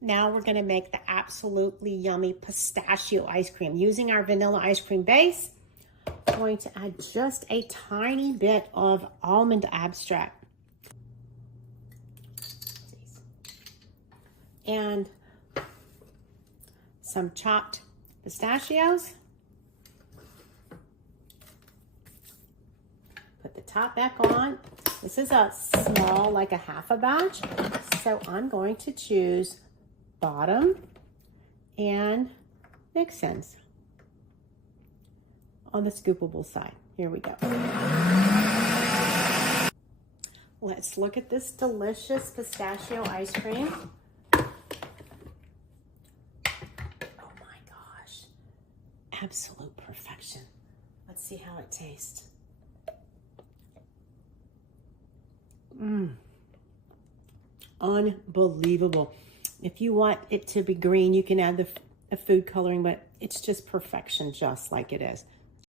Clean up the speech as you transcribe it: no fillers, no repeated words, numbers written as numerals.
Now we're gonna make the absolutely yummy pistachio ice cream. Using our vanilla ice cream base, I'm going to add just a tiny bit of almond extract. And some chopped pistachios. Put the top back on. This is a small, like a half a batch. So I'm going to choose bottom and mix-ins on the scoopable side. Here we go. Let's look at this delicious pistachio ice cream. Absolute perfection. Let's see how it tastes. Unbelievable. If you want it to be green, you can add the food coloring, but it's just perfection, just like it is.